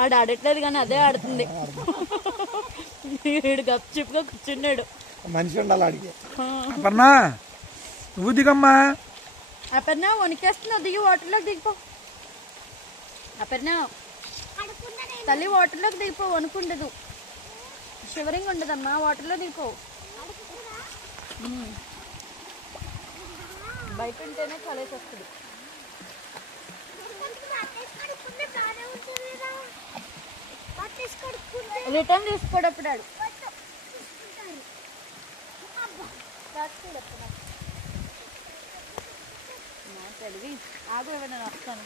ఆడు ఆడట్లేదు కానీ అదే ఆడుతుంది. వీడు గప్ చిప్గా కూర్చున్నాడు. మనిషి ఉండాలి ఆడికి. నువ్వు దిగమ్మా. అపర్ణ వణికేస్తున్నావు, దిగి వాటర్లోకి దిగిపో. అపర్ణ తల్లి వాటర్లోకి దిగిపో, వణుకుండదు, షివరింగ్ ఉండదమ్మా, వాటర్లో దిగిపో. బయట ఉంటేనే చలేసి వస్తుంది. రిటర్న్ తీసుకోడప్పుడు ఆడు తెలివి. ఆగు, ఏమైనా వస్తాను.